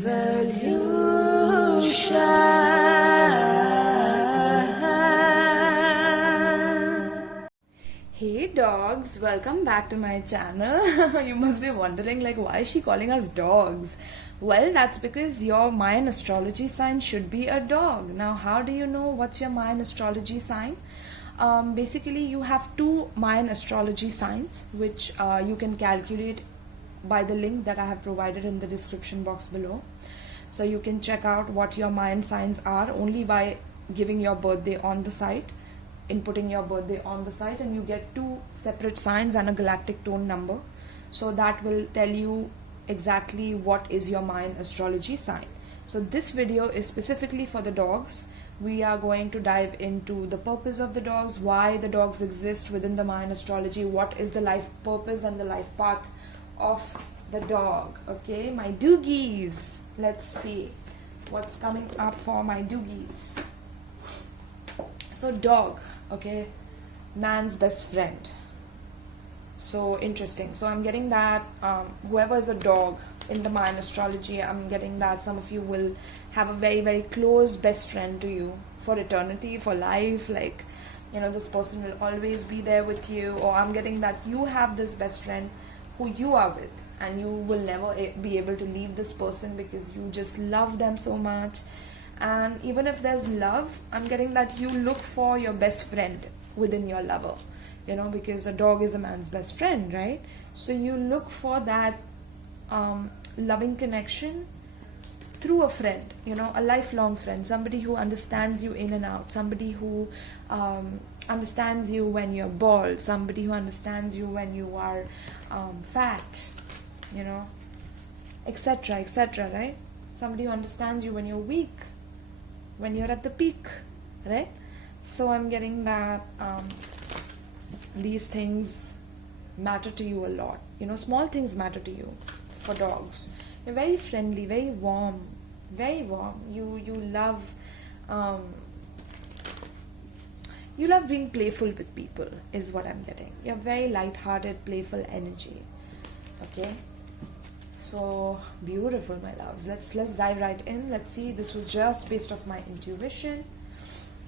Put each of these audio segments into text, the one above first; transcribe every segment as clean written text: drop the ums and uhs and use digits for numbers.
Hey dogs, welcome back to my channel. You must be wondering like why is she calling us dogs? Well, that's because your Mayan astrology sign should be a dog. Now, how do you know what's your Mayan astrology sign? Basically, you have two Mayan astrology signs which you can calculate by the link that I have provided in the description box below. So you can check out what your Mayan signs are only by giving your birthday on the site, inputting your birthday on the site, and you get two separate signs and a galactic tone number. So that will tell you exactly what is your Mayan astrology sign. So this video is specifically for the dogs. We are going to dive into the purpose of the dogs, why the dogs exist within the Mayan astrology, what is the life purpose and the life path of the dog. Okay, my doogies. Let's see what's coming up for my doogies. So dog, okay, man's best friend. So interesting. So I'm getting that whoever is a dog in the Mayan astrology, I'm getting that some of you will have a very, very close best friend to you for eternity, for life. Like, you know, this person will always be there with you. Or I'm getting that you have this best friend who you are with, and you will never be able to leave this person because you just love them so much. And even if there's love, I'm getting that you look for your best friend within your lover, you know, because a dog is a man's best friend, right? So you look for that loving connection through a friend, you know, a lifelong friend, somebody who understands you in and out, somebody who understands you when you're bald, somebody who understands you when you are fat, you know, etc., right? Somebody who understands you when you're weak, when you're at the peak, right? So I'm getting that these things matter to you a lot. You know, small things matter to you for dogs. You're very friendly, very warm, very warm. You love being playful with people is what I'm getting. You're very light-hearted, playful energy. Okay. So beautiful, my loves. Let's dive right in. Let's see. This was just based off my intuition.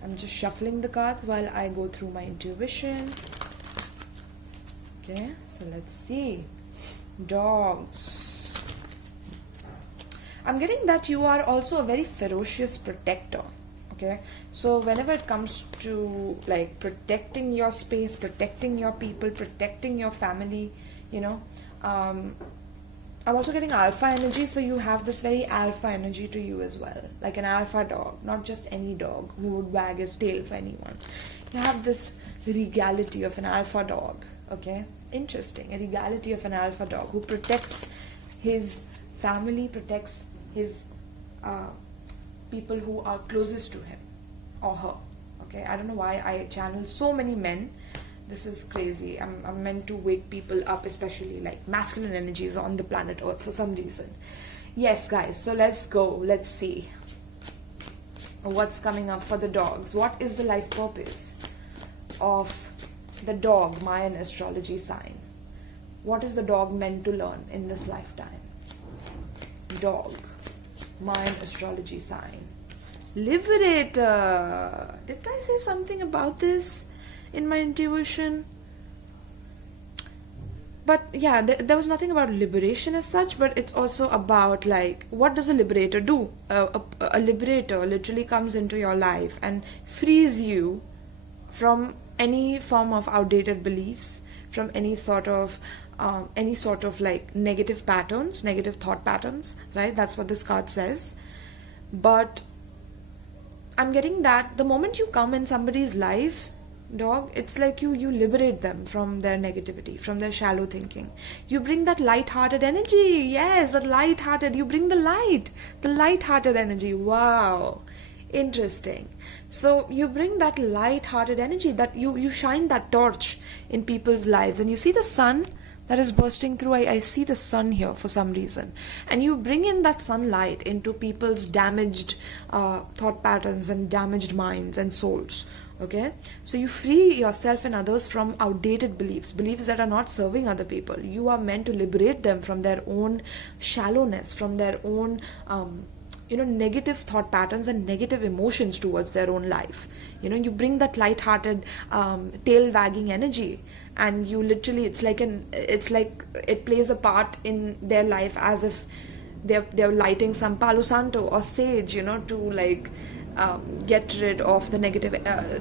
I'm just shuffling the cards while I go through my intuition. Okay, so let's see. Dogs. I'm getting that you are also a very ferocious protector. Okay, so whenever it comes to like protecting your space, protecting your people, protecting your family, you know, I'm also getting alpha energy, so you have this very alpha energy to you as well, like an alpha dog, not just any dog who would wag his tail for anyone. You have this regality of an alpha dog, okay? Interesting, a regality of an alpha dog who protects his family, protects his people who are closest to him or her, okay? I don't know why I channel so many men. This is crazy. I'm meant to wake people up, especially like masculine energies on the planet Earth for some reason. Yes, guys. So let's go. Let's see what's coming up for the dogs. What is the life purpose of the dog Mayan astrology sign? What is the dog meant to learn in this lifetime? Dog Mayan astrology sign. Liberator. Did I say something about this in my intuition? But yeah, there was nothing about liberation as such, but it's also about like, what does a liberator do? A liberator literally comes into your life and frees you from any form of outdated beliefs, from any sort of like negative patterns, negative thought patterns, right? That's what this card says. But I'm getting that the moment you come in somebody's life, dog, it's like you liberate them from their negativity, from their shallow thinking. You bring that light-hearted energy. Yes, that light-hearted, you bring the light-hearted energy. Wow, interesting. So you bring that light-hearted energy, that you shine that torch in people's lives, and you see the sun that is bursting through. I see the sun here for some reason, and you bring in that sunlight into people's damaged thought patterns and damaged minds and souls. Okay, so you free yourself and others from outdated beliefs that are not serving other people. You are meant to liberate them from their own shallowness, from their own negative thought patterns and negative emotions towards their own life. You bring that light-hearted tail wagging energy, and you literally, it's like it plays a part in their life as if they're lighting some palo santo or sage, to like get rid of the negative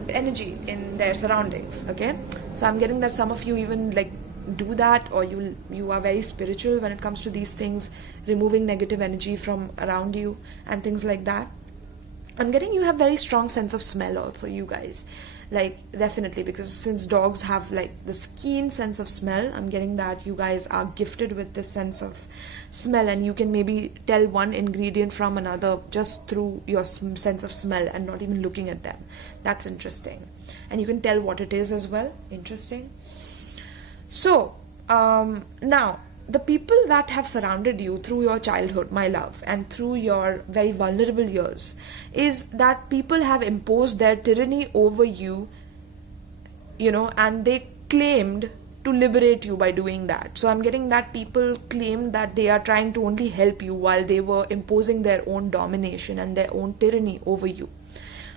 energy in their surroundings. Okay, so I'm getting that some of you even like do that, or you are very spiritual when it comes to these things, removing negative energy from around you and things like that. I'm getting you have very strong sense of smell also, you guys, like definitely, because since dogs have like this keen sense of smell, I'm getting that you guys are gifted with this sense of smell, and you can maybe tell one ingredient from another just through your sense of smell and not even looking at them. That's interesting. And you can tell what it is as well. Interesting. So now the people that have surrounded you through your childhood, my love, and through your very vulnerable years, is that people have imposed their tyranny over you, and they claimed to liberate you by doing that. So I'm getting that people claimed that they are trying to only help you while they were imposing their own domination and their own tyranny over you.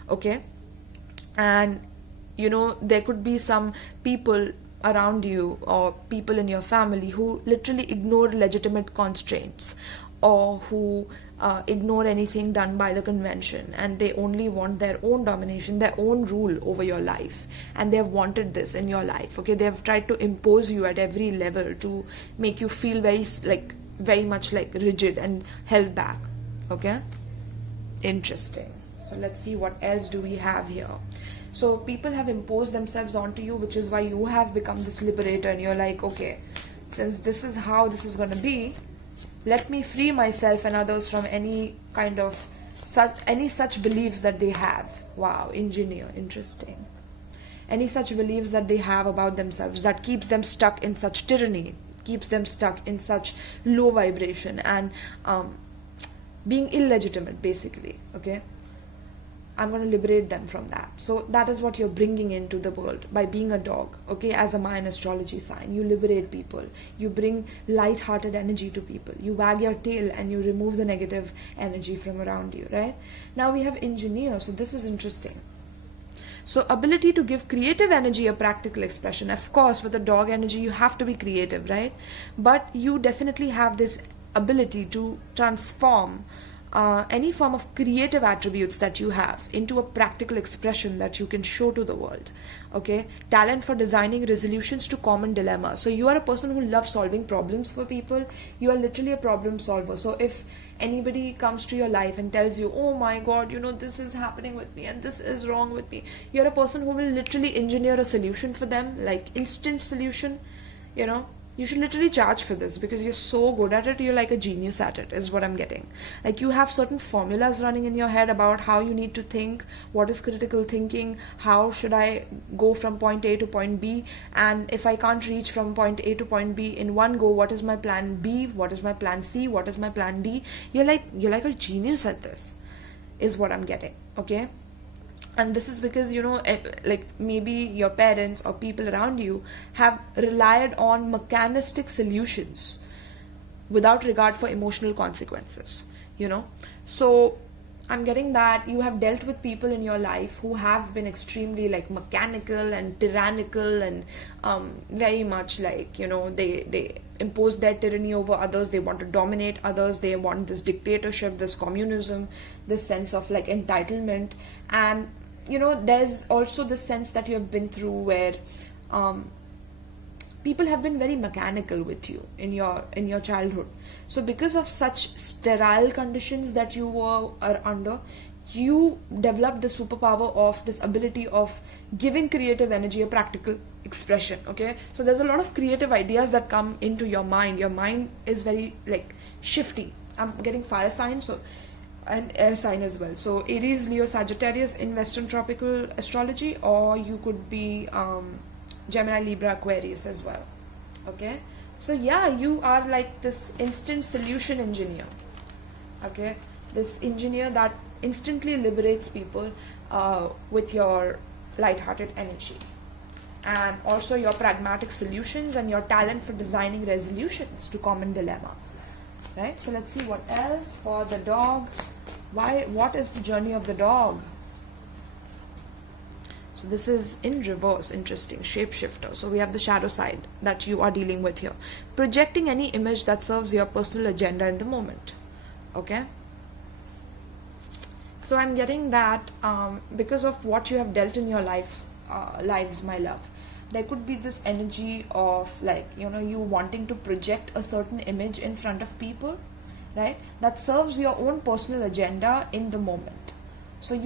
Okay, and there could be some people around you or people in your family who literally ignore legitimate constraints, or who ignore anything done by the convention, and they only want their own domination, their own rule over your life, and they have wanted this in your life. Okay, they have tried to impose you at every level to make you feel very much like rigid and held back. Okay, interesting. So let's see what else do we have here. So people have imposed themselves onto you, which is why you have become this liberator, and you're like, okay, since this is how this is going to be, let me free myself and others from any kind of such beliefs that they have. Wow, engineer, interesting. Any such beliefs that they have about themselves that keeps them stuck in such tyranny, keeps them stuck in such low vibration and being illegitimate, basically. Okay, I'm going to liberate them from that. So that is what you're bringing into the world by being a dog. Okay, as a Mayan astrology sign, you liberate people. You bring light-hearted energy to people. You wag your tail and you remove the negative energy from around you, right? Now we have engineer. So this is interesting. So ability to give creative energy a practical expression. Of course, with the dog energy, you have to be creative, right? But you definitely have this ability to transform any form of creative attributes that you have into a practical expression that you can show to the world. Okay, talent for designing resolutions to common dilemmas. So you are a person who loves solving problems for people. You are literally a problem solver. So if anybody comes to your life and tells you, oh my god, this is happening with me and this is wrong with me, you're a person who will literally engineer a solution for them, like instant solution. You should literally charge for this because you're so good at it. You're like a genius at it, is what I'm getting. Like you have certain formulas running in your head about how you need to think, what is critical thinking, how should I go from point A to point B, and if I can't reach from point A to point B in one go, what is my plan B, what is my plan C, what is my plan D. You're like a genius at this, is what I'm getting. Okay, and this is because like maybe your parents or people around you have relied on mechanistic solutions without regard for emotional consequences. So I'm getting that you have dealt with people in your life who have been extremely like mechanical and tyrannical and very much like they impose their tyranny over others. They want to dominate others. They want this dictatorship, this communism, this sense of like entitlement. And there's also this sense that you have been through where people have been very mechanical with you in your childhood. So because of such sterile conditions that you are under, you developed the superpower of this ability of giving creative energy a practical expression. Okay, so there's a lot of creative ideas that come into your mind. Your mind is very like shifty. I'm getting fire signs, and air sign as well. So Aries, Leo, Sagittarius in Western tropical astrology, or you could be Gemini, Libra, Aquarius as well. Okay, so yeah, you are like this instant solution engineer. Okay, this engineer that instantly liberates people with your lighthearted energy, and also your pragmatic solutions and your talent for designing resolutions to common dilemmas, right? So let's see what else for the dog. What is the journey of the dog? So this is in reverse. Interesting. Shapeshifter. So we have the shadow side that you are dealing with here, projecting any image that serves your personal agenda in the moment. Okay, so I'm getting that because of what you have dealt in your lives, my love, there could be this energy of like, you wanting to project a certain image in front of people, right, that serves your own personal agenda in the moment. So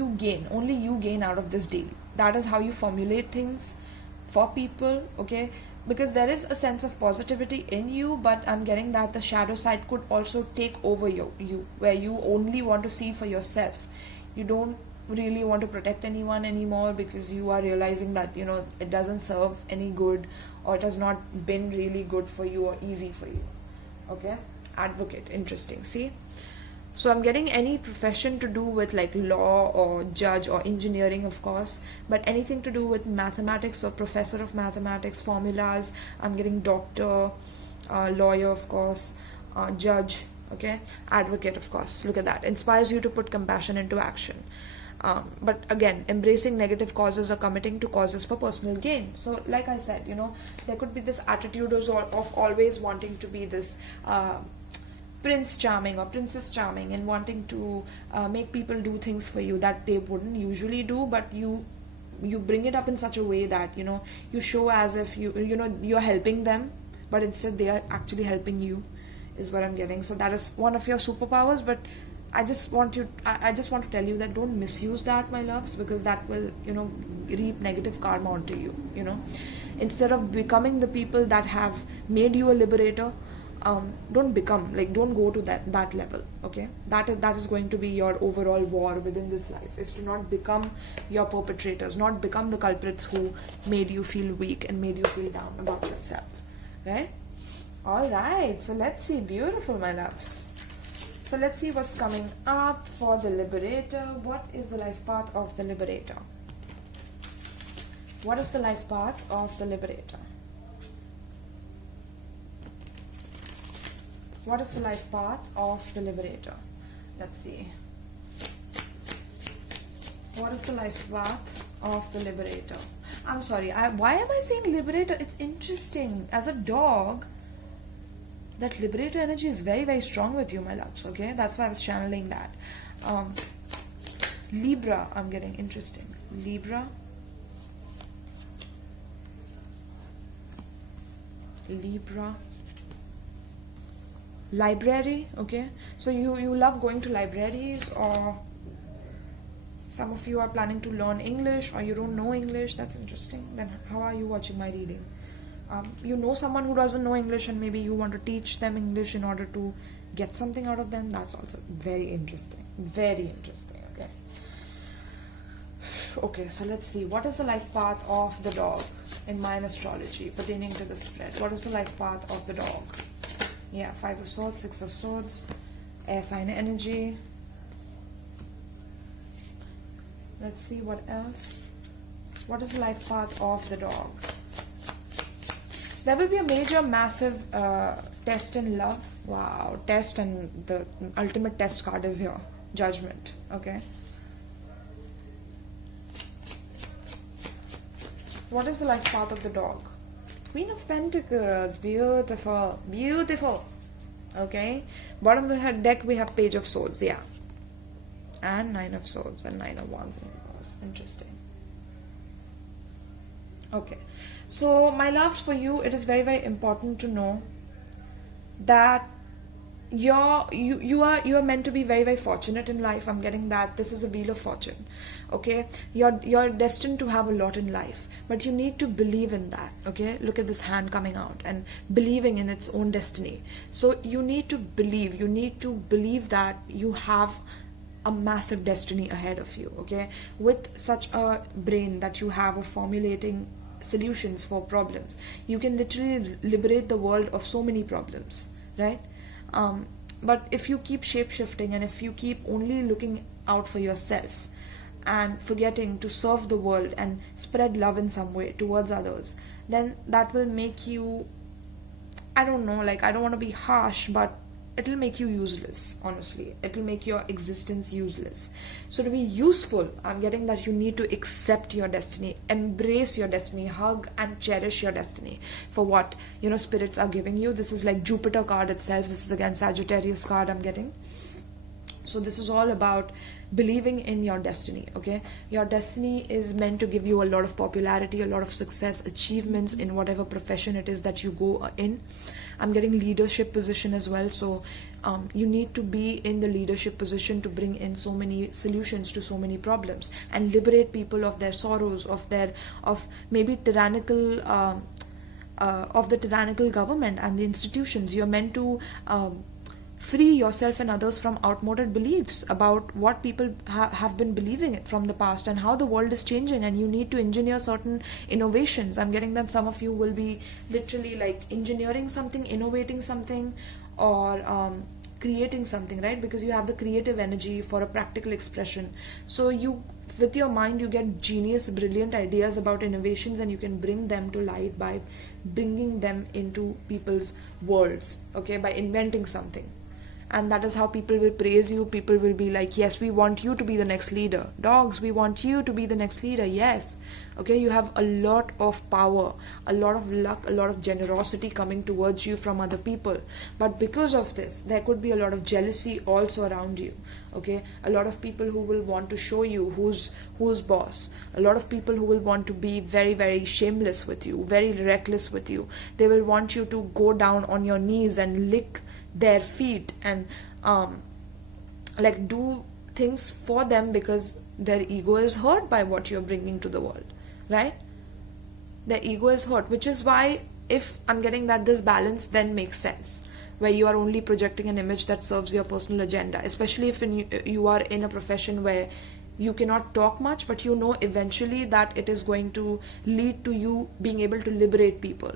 only you gain out of this deal. That is how you formulate things for people, okay? Because there is a sense of positivity in you, but I'm getting that the shadow side could also take over you, where you only want to see for yourself. You don't really want to protect anyone anymore because you are realizing that, it doesn't serve any good, or it has not been really good for you or easy for you, okay? Advocate, interesting. See, so I'm getting any profession to do with like law or judge or engineering, of course, but anything to do with mathematics or professor of mathematics, formulas. I'm getting doctor, lawyer, of course, judge, okay, advocate, of course. Look at that. Inspires you to put compassion into action. But again, embracing negative causes or committing to causes for personal gain. So like I said, there could be this attitude of always wanting to be this prince charming or princess charming, and wanting to make people do things for you that they wouldn't usually do, but you bring it up in such a way that you show as if you're helping them, but instead they are actually helping you, is what I'm getting. So that is one of your superpowers, but I just want to tell you that don't misuse that, my loves, because that will reap negative karma onto you. Instead of becoming the people that have made you a liberator, don't go to that level, okay? That is going to be your overall war within this life, is to not become your perpetrators, not become the culprits who made you feel weak and made you feel down about yourself, right? All right, so let's see. Beautiful, my loves. So let's see what's coming up for the Liberator. What is the life path of the Liberator? What is the life path of the Liberator? What is the life path of the Liberator? Let's see. What is the life path of the Liberator? I'm sorry, why am I saying Liberator? It's interesting. As a dog, that Liberator energy is very, very strong with you, my loves, okay? That's why I was channeling that. Libra, I'm getting interesting. Libra. Library, okay? So you love going to libraries, or some of you are planning to learn English, or you don't know English. That's interesting. Then how are you watching my reading? You know someone who doesn't know English, and maybe you want to teach them English in order to get something out of them. That's also very interesting. Very interesting, okay? Okay, so let's see. What is the life path of the dog in Mayan astrology pertaining to the spread? What is the life path of the dog? Yeah, 5 of Swords, 6 of Swords, air sign energy. Let's see what else. What is the life path of the dog? There will be a major, massive test in love. Wow, test, and the ultimate test card is here. Judgment, okay? What is the life path of the dog? Queen of Pentacles. Beautiful, beautiful. Okay, bottom of the deck we have Page of Swords, yeah, and 9 of Swords and 9 of Wands in reverse. Interesting. Okay, so my loves, for you, it is very, very important to know that you are meant to be very, very fortunate in life. I'm getting that this is a wheel of fortune, okay? You're destined to have a lot in life, but you need to believe in that, okay? Look at this hand coming out and believing in its own destiny. So you need to believe that you have a massive destiny ahead of you, okay? With such a brain that you have of formulating solutions for problems, you can literally liberate the world of so many problems, right? But if you keep shape-shifting, and if you keep only looking out for yourself and forgetting to serve the world and spread love in some way towards others, then that will make you, I don't know, like, I don't want to be harsh, but it'll make you useless. Honestly, it'll make your existence useless. So to be useful, I'm getting that you need to accept your destiny, embrace your destiny, hug and cherish your destiny for what spirits are giving you. This is like Jupiter card itself. This is again Sagittarius card I'm getting. So this is all about believing in your destiny. Okay, your destiny is meant to give you a lot of popularity, a lot of success, achievements in whatever profession it is that you go in. I'm getting leadership position as well. So you need to be in the leadership position to bring in so many solutions to so many problems and liberate people of their sorrows, of maybe tyrannical of the tyrannical government and the institutions. You're meant to free yourself and others from outmoded beliefs about what people have been believing it from the past and how the world is changing, and you need to engineer certain innovations. I'm getting that some of you will be literally like engineering something, innovating something, or creating something, right? Because you have the creative energy for a practical expression. So you, with your mind, you get genius, brilliant ideas about innovations, and you can bring them to light by bringing them into people's worlds, okay, by inventing something. And that is how people will praise you. People will be like, yes, we want you to be the next leader. Dogs, we want you to be the next leader. Yes. Okay, you have a lot of power, a lot of luck, a lot of generosity coming towards you from other people. But because of this, there could be a lot of jealousy also around you. Okay, a lot of people who will want to show you who's boss. A lot of people who will want to be very, very shameless with you, very reckless with you. They will want you to go down on your knees and lick their feet and like do things for them because their ego is hurt by what you're bringing to the world, right? Their ego is hurt, which is why, if I'm getting that this balance then makes sense, where you are only projecting an image that serves your personal agenda, especially if you are in a profession where you cannot talk much, but you know eventually that it is going to lead to you being able to liberate people.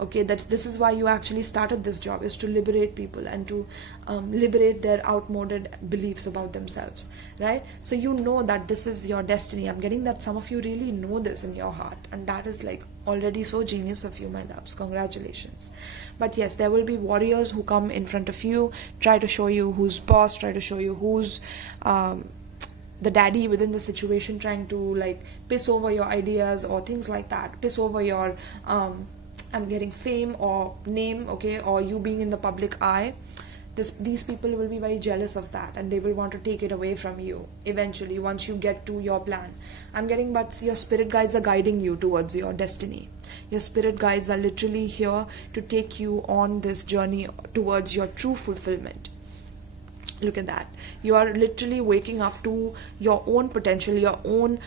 Okay, this is why you actually started this job, is to liberate people and to liberate their outmoded beliefs about themselves, right? So you know that this is your destiny. I'm getting that some of you really know this in your heart, and that is like already so genius of you, my loves. Congratulations. But yes, there will be warriors who come in front of you, try to show you who's boss, try to show you who's the daddy within the situation, trying to like piss over your ideas or things like that, piss over your I'm getting fame or name, okay, or you being in the public eye. These people will be very jealous of that, and they will want to take it away from you eventually once you get to your plan. I'm getting, but your spirit guides are guiding you towards your destiny. Your spirit guides are literally here to take you on this journey towards your true fulfillment. Look at that. You are literally waking up to your own potential, your own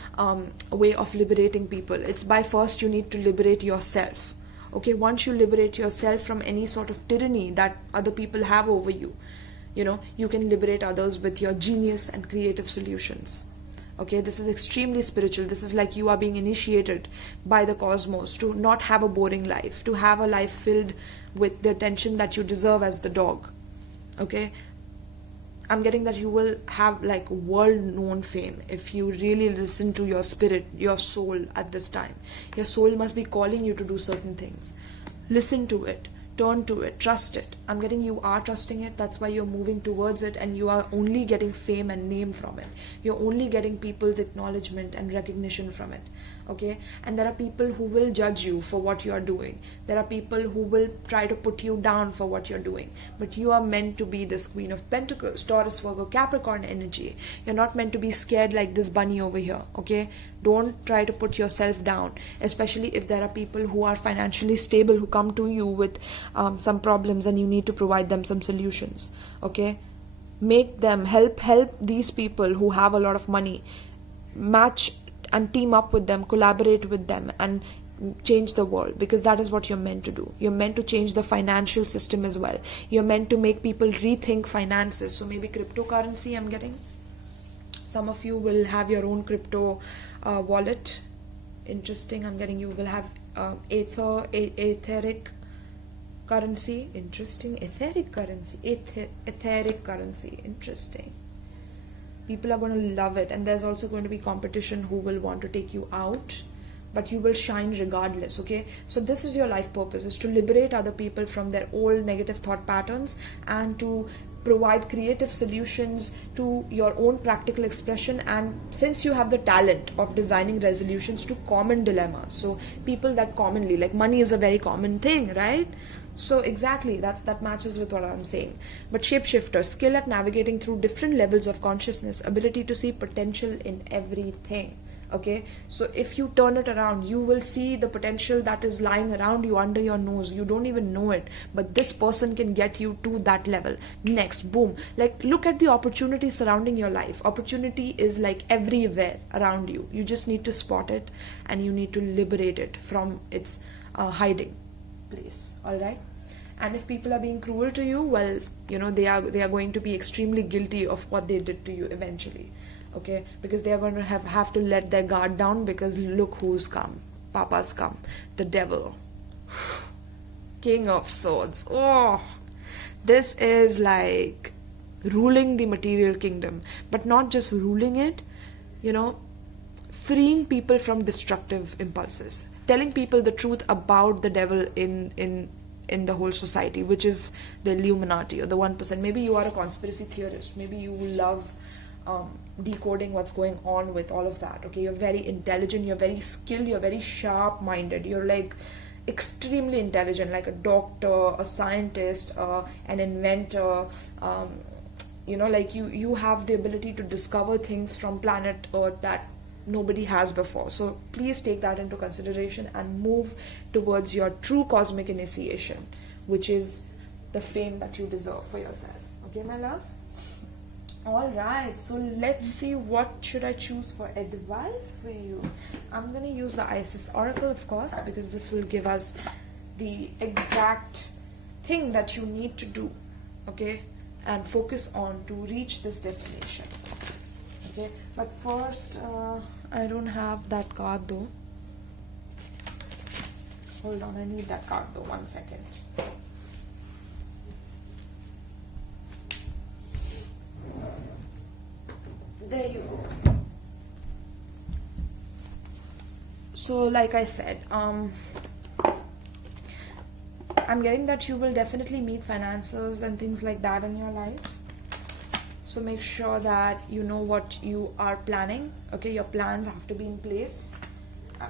way of liberating people. It's by first you need to liberate yourself. Okay, once you liberate yourself from any sort of tyranny that other people have over you, you can liberate others with your genius and creative solutions. Okay, this is extremely spiritual. This is like you are being initiated by the cosmos to not have a boring life, to have a life filled with the attention that you deserve as the dog. Okay, I'm getting that you will have like world-known fame if you really listen to your spirit, your soul at this time. Your soul must be calling you to do certain things. Listen to it. Turn to it. Trust it. I'm getting you are trusting it. That's why you're moving towards it, and you are only getting fame and name from it. You're only getting people's acknowledgement and recognition from it. Okay, and there are people who will judge you for what you are doing. There are people who will try to put you down for what you're doing, but you are meant to be this Queen of Pentacles, Taurus, Virgo, Capricorn energy. You're not meant to be scared like this bunny over here. Okay, don't try to put yourself down, especially if there are people who are financially stable who come to you with some problems and you need to provide them some solutions. Okay, make them help these people who have a lot of money, match and team up with them, collaborate with them, and change the world, because that is what you're meant to do. You're meant to change the financial system as well. You're meant to make people rethink finances. So maybe cryptocurrency, I'm getting. Some of you will have your own crypto wallet. Interesting. I'm getting you will have etheric currency. Interesting. Etheric currency. Etheric currency. Interesting. People are going to love it, and there's also going to be competition who will want to take you out, but you will shine regardless. Okay, so this is your life purpose, is to liberate other people from their old negative thought patterns and to provide creative solutions to your own practical expression. And since you have the talent of designing resolutions to common dilemmas, so people that commonly, like money is a very common thing, right? So exactly, that matches with what I'm saying. But shapeshifter, skill at navigating through different levels of consciousness, ability to see potential in everything. Okay, so if you turn it around, you will see the potential that is lying around you under your nose. You don't even know it, but this person can get you to that level. Next, boom, like look at the opportunity surrounding your life. Opportunity is like everywhere around you. You just need to spot it, and you need to liberate it from its hiding place. All right. And if people are being cruel to you, well, they are going to be extremely guilty of what they did to you eventually. Okay, because they are going to have to let their guard down, because look who's come. Papa's come, the devil, King of Swords. Oh, this is like ruling the material kingdom, but not just ruling it, freeing people from destructive impulses, telling people the truth about the devil in the whole society, which is the Illuminati or the 1%. Maybe you are a conspiracy theorist. Maybe you love decoding what's going on with all of that. Okay, you're very intelligent, you're very skilled, you're very sharp-minded, you're like extremely intelligent, like a doctor, a scientist, an inventor. Like you have the ability to discover things from planet Earth that nobody has before. So please take that into consideration and move towards your true cosmic initiation, which is the fame that you deserve for yourself. Okay, my love? Alright, so let's see, what should I choose for advice for you. I'm going to use the Isis Oracle, of course, because this will give us the exact thing that you need to do, okay, and focus on to reach this destination. Okay, but first, I don't have that card though. Hold on, I need that card though, 1 second. There you go. So like I said, I'm getting that you will definitely meet finances and things like that in your life. So make sure that you know what you are planning. Okay, your plans have to be in place,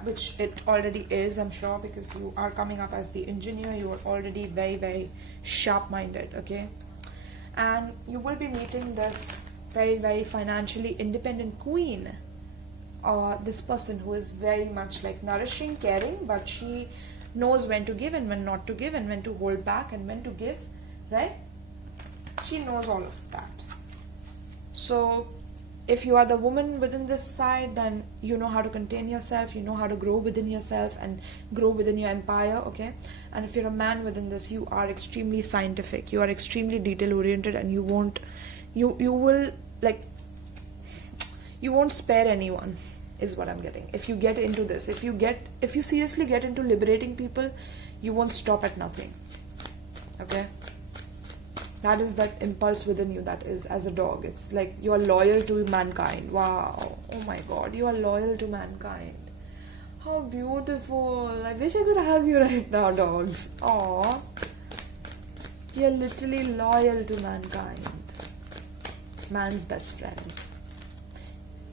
which it already is, I'm sure, because you are coming up as the engineer. You are already very, very sharp-minded. Okay, and you will be meeting this very, very financially independent queen, or this person who is very much like nourishing, caring, but she knows when to give and when not to give, and when to hold back and when to give, right? She knows all of that. So if you are the woman within this side, then you know how to contain yourself, you know how to grow within yourself and grow within your empire. Okay, and if you're a man within this, you are extremely scientific, you are extremely detail oriented, and you won't spare anyone, is what I'm getting. If you get into this, if you seriously get into liberating people, you won't stop at nothing. Okay, that is that impulse within you that is as a dog. It's like you are loyal to mankind. Wow, oh my god, you are loyal to mankind. How beautiful. I wish I could hug you right now, dogs. Aww, you're literally loyal to mankind, man's best friend.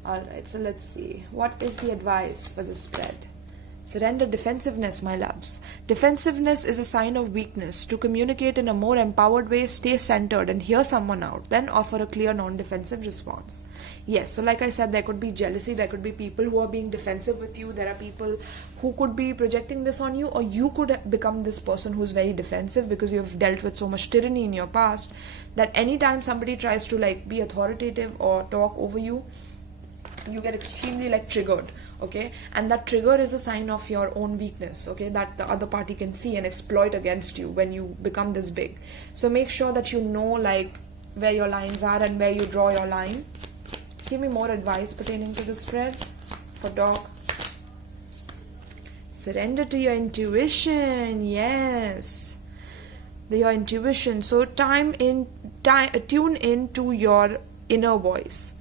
Alright, so let's see. What is the advice for this spread? Surrender defensiveness, my loves. Defensiveness is a sign of weakness. To communicate in a more empowered way, stay centered and hear someone out. Then offer a clear, non-defensive response. Yes, so like I said, there could be jealousy. There could be people who are being defensive with you. There are people who could be projecting this on you. Or you could become this person who's very defensive because you have dealt with so much tyranny in your past that anytime somebody tries to like be authoritative or talk over you, you get extremely like triggered. Okay, and that trigger is a sign of your own weakness, okay, that the other party can see and exploit against you when you become this big. So make sure that you know like where your lines are and where you draw your line. Give me more advice pertaining to the spread for dog. Surrender to your intuition. Yes, your intuition. So tune in to your inner voice.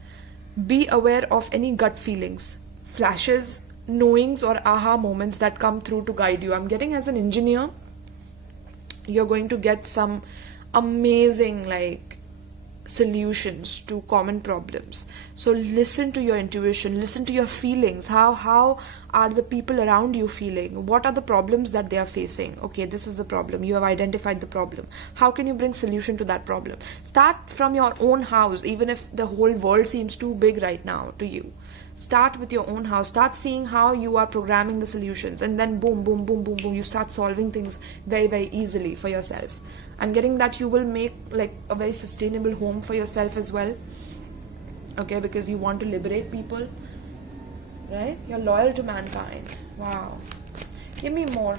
Be aware of any gut feelings, flashes, knowings, or aha moments that come through to guide you. I'm getting, as an engineer, you're going to get some amazing solutions to common problems. So listen to your intuition, listen to your feelings. How are the people around you feeling? What are the problems that they are facing? Okay, this is the problem, you have identified the problem. How can you bring solution to that problem? Start from your own house. Even if the whole world seems too big right now to you, start with your own house. Start seeing how you are programming the solutions, and then boom boom boom boom boom, you start solving things very very easily for yourself. I'm getting that you will make a very sustainable home for yourself as well. Okay, because you want to liberate people, right? You're loyal to mankind. Wow. Give me more.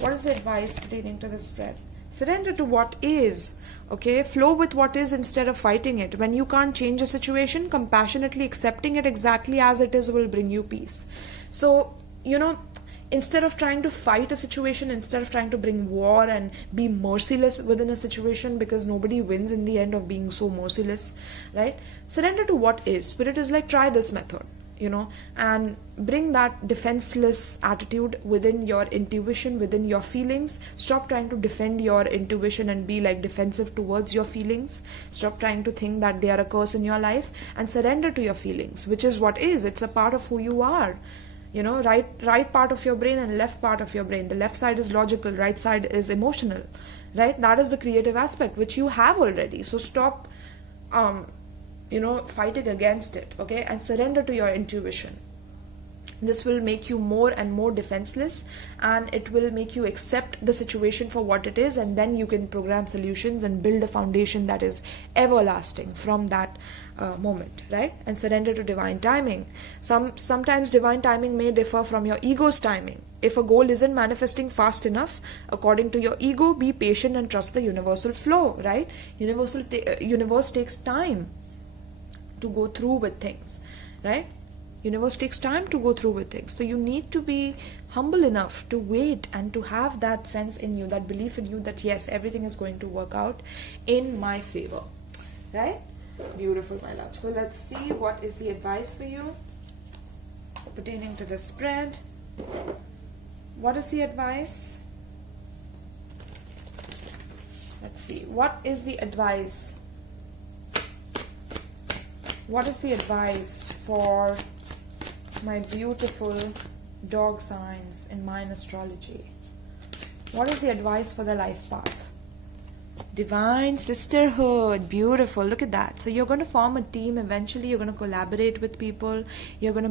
What is the advice pertaining to this spread? Surrender to what is. Okay, flow with what is instead of fighting it. When you can't change a situation, compassionately accepting it exactly as it is will bring you peace. So, instead of trying to fight a situation, instead of trying to bring war and be merciless within a situation, because nobody wins in the end of being so merciless, right? Surrender to what is. Spirit is like, try this method, and bring that defenseless attitude within your intuition, within your feelings. Stop trying to defend your intuition and be defensive towards your feelings. Stop trying to think that they are a curse in your life, and surrender to your feelings, which is what is. It's a part of who you are. Right part of your brain and left part of your brain. The left side is logical, right side is emotional, right? That is the creative aspect which you have already. So stop fighting against it, okay? And surrender to your intuition. This will make you more and more defenseless, and it will make you accept the situation for what it is, and then you can program solutions and build a foundation that is everlasting from that moment, right? And surrender to divine timing. Sometimes divine timing may differ from your ego's timing. If a goal isn't manifesting fast enough according to your ego, be patient and trust the universal flow, right? Universe takes time to go through with things, right? Universe takes time to go through with things. So you need to be humble enough to wait and to have that sense in you, that belief in you that yes, everything is going to work out in my favor, right? Beautiful, my love. So let's see what is the advice for you pertaining to the spread. What is the advice? Let's see. What is the advice? What is the advice for my beautiful dog signs in Mayan astrology? What is the advice for the life path? Divine sisterhood. Beautiful. Look at that. So you're going to form a team eventually. You're going to collaborate with people. You're going to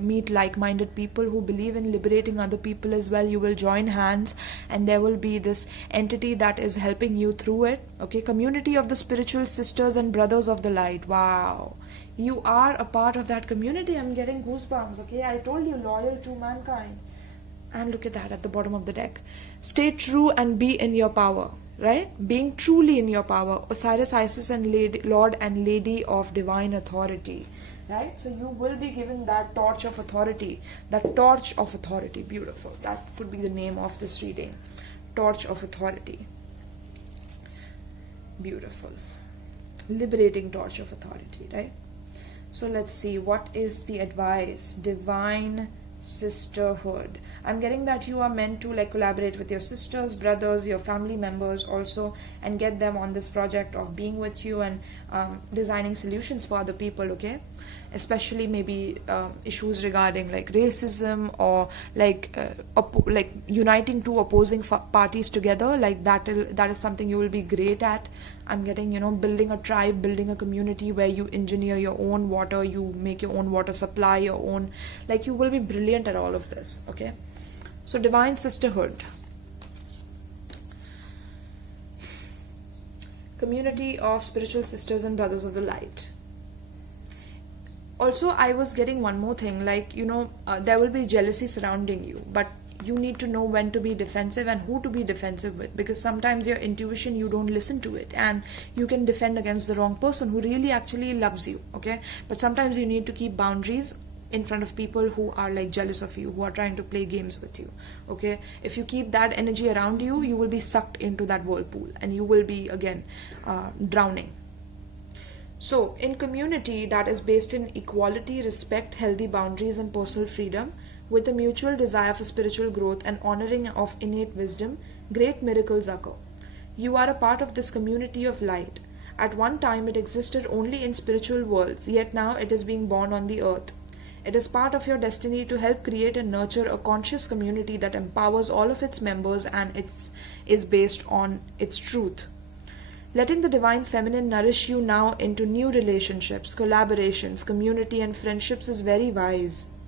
meet like-minded people who believe in liberating other people as well. You will join hands, and there will be this entity that is helping you through it. Okay, community of the spiritual sisters and brothers of the light. Wow. You are a part of that community. I'm getting goosebumps. Okay, I told you, loyal to mankind. And look at that at the bottom of the deck. Stay true and be in your power. Right? Being truly in your power. Osiris, Isis, and Lord and Lady of Divine Authority. Right? So you will be given that torch of authority. That torch of authority. Beautiful. That could be the name of this reading. Torch of authority. Beautiful. Liberating torch of authority. Right? So let's see. What is the advice? Divine sisterhood. I'm getting that you are meant to collaborate with your sisters, brothers, your family members also, and get them on this project of being with you and designing solutions for other people, okay? Especially maybe issues regarding racism or uniting two opposing parties together. That is something you will be great at. I'm getting, building a tribe, building a community where you engineer your own water, you make your own water supply, your own, you will be brilliant at all of this, okay? So divine sisterhood. Community of spiritual sisters and brothers of the light. Also, I was getting one more thing, there will be jealousy surrounding you, but you need to know when to be defensive and who to be defensive with, because sometimes your intuition, you don't listen to it, and you can defend against the wrong person who really actually loves you, okay? But sometimes you need to keep boundaries in front of people who are jealous of you, who are trying to play games with you, okay? If you keep that energy around you, you will be sucked into that whirlpool and you will be again drowning. So, in community that is based in equality, respect, healthy boundaries, and personal freedom, with a mutual desire for spiritual growth and honoring of innate wisdom, great miracles occur. You are a part of this community of light. At one time, it existed only in spiritual worlds, yet now it is being born on the earth. It is part of your destiny to help create and nurture a conscious community that empowers all of its members and is based on its truth. Letting the divine feminine nourish you now into new relationships, collaborations, community, and friendships is very wise.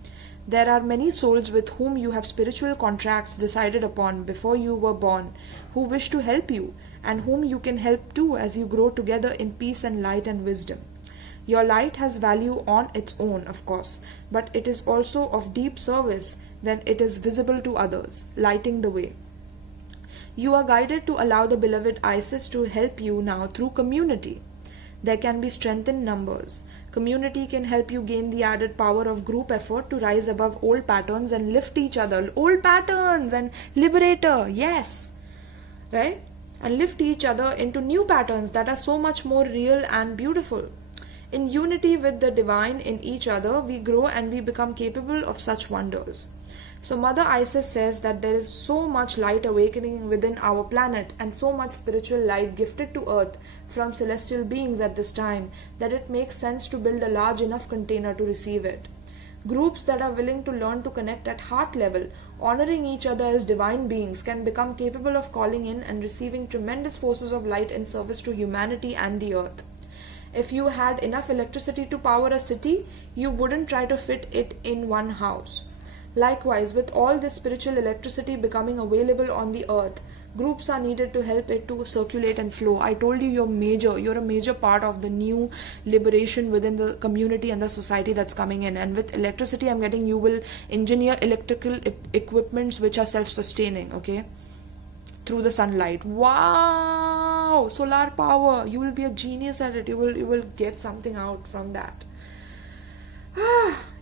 There are many souls with whom you have spiritual contracts decided upon before you were born, who wish to help you, and whom you can help too as you grow together in peace and light and wisdom. Your light has value on its own, of course, but it is also of deep service when it is visible to others, lighting the way. You are guided to allow the beloved Isis to help you now through community. There can be strength in numbers. Community can help you gain the added power of group effort to rise above old patterns and lift each other. Old patterns and Liberator, yes, right? And lift each other into new patterns that are so much more real and beautiful. In unity with the divine in each other, we grow and we become capable of such wonders. So Mother Isis says that there is so much light awakening within our planet and so much spiritual light gifted to earth from celestial beings at this time that it makes sense to build a large enough container to receive it. Groups that are willing to learn to connect at heart level, honoring each other as divine beings, can become capable of calling in and receiving tremendous forces of light in service to humanity and the earth. If you had enough electricity to power a city, you wouldn't try to fit it in one house. Likewise, with all this spiritual electricity becoming available on the earth, groups are needed to help it to circulate and flow. I told you you're a major part of the new liberation within the community and the society that's coming in. And with electricity, I'm getting you will engineer electrical equipments which are self-sustaining, okay? Through the sunlight. Wow! Solar power. You will be a genius at it. You will get something out from that.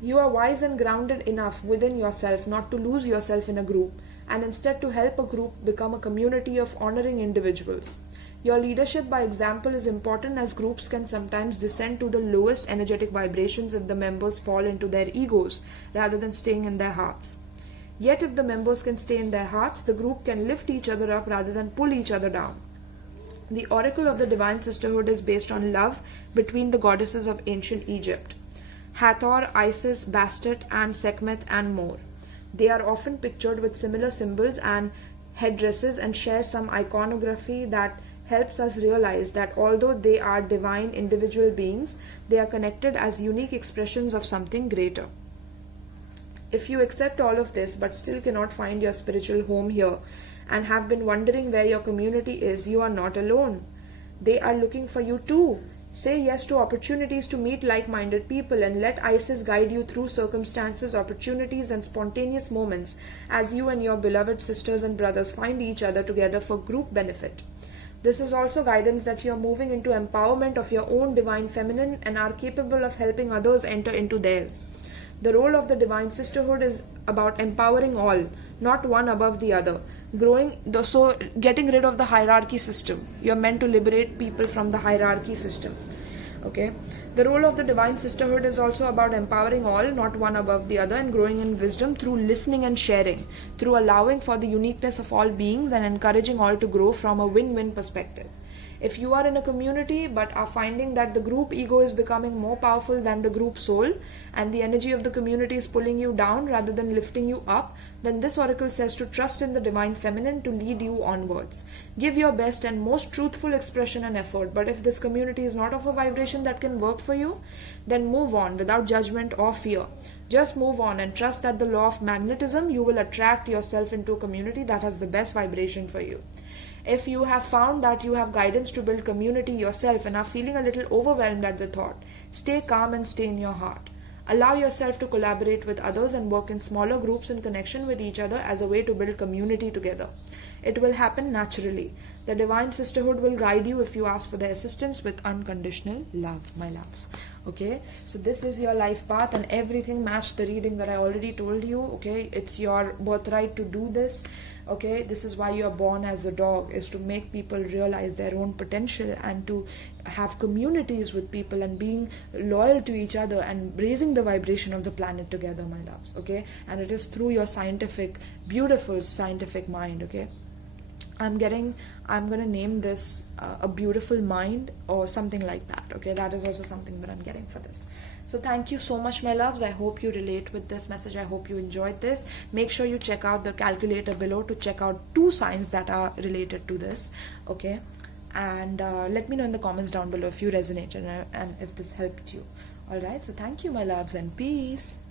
You are wise and grounded enough within yourself not to lose yourself in a group, and instead to help a group become a community of honoring individuals. Your leadership by example is important, as groups can sometimes descend to the lowest energetic vibrations if the members fall into their egos rather than staying in their hearts. Yet if the members can stay in their hearts, the group can lift each other up rather than pull each other down. The oracle of the divine sisterhood is based on love between the goddesses of ancient Egypt: Hathor, Isis, Bastet, and Sekhmet, and more. They are often pictured with similar symbols and headdresses and share some iconography that helps us realize that although they are divine individual beings, they are connected as unique expressions of something greater. If you accept all of this but still cannot find your spiritual home here and have been wondering where your community is, you are not alone. They are looking for you too. Say yes to opportunities to meet like-minded people and let Isis guide you through circumstances, opportunities, and spontaneous moments as you and your beloved sisters and brothers find each other together for group benefit. This is also guidance that you are moving into empowerment of your own divine feminine and are capable of helping others enter into theirs. The role of the divine sisterhood is about empowering all, not one above the other. So getting rid of the hierarchy system. You're meant to liberate people from the hierarchy system. Okay. The role of the divine sisterhood is also about empowering all, not one above the other, and growing in wisdom through listening and sharing, through allowing for the uniqueness of all beings and encouraging all to grow from a win-win perspective. If you are in a community but are finding that the group ego is becoming more powerful than the group soul and the energy of the community is pulling you down rather than lifting you up, then this oracle says to trust in the divine feminine to lead you onwards. Give your best and most truthful expression and effort, but if this community is not of a vibration that can work for you, then move on without judgment or fear. Just move on and trust that the law of magnetism, you will attract yourself into a community that has the best vibration for you. If you have found that you have guidance to build community yourself and are feeling a little overwhelmed at the thought, stay calm and stay in your heart. Allow yourself to collaborate with others and work in smaller groups in connection with each other as a way to build community together. It will happen naturally. The divine sisterhood will guide you if you ask for their assistance with unconditional love, my loves. Okay, so this is your life path and everything matched the reading that I already told you. Okay, it's your birthright to do this. Okay, this is why you are born as a dog, is to make people realize their own potential and to have communities with people and being loyal to each other and raising the vibration of the planet together, my loves. Okay, and it is through your scientific, beautiful scientific mind. Okay, I'm gonna name this a beautiful mind or something like that. Okay, that is also something that I'm getting for this. So thank you so much, my loves. I hope you relate with this message. I hope you enjoyed this. Make sure you check out the calculator below to check out 2 signs that are related to this. Okay, and let me know in the comments down below if you resonated and if this helped you. All right, so thank you, my loves, and peace.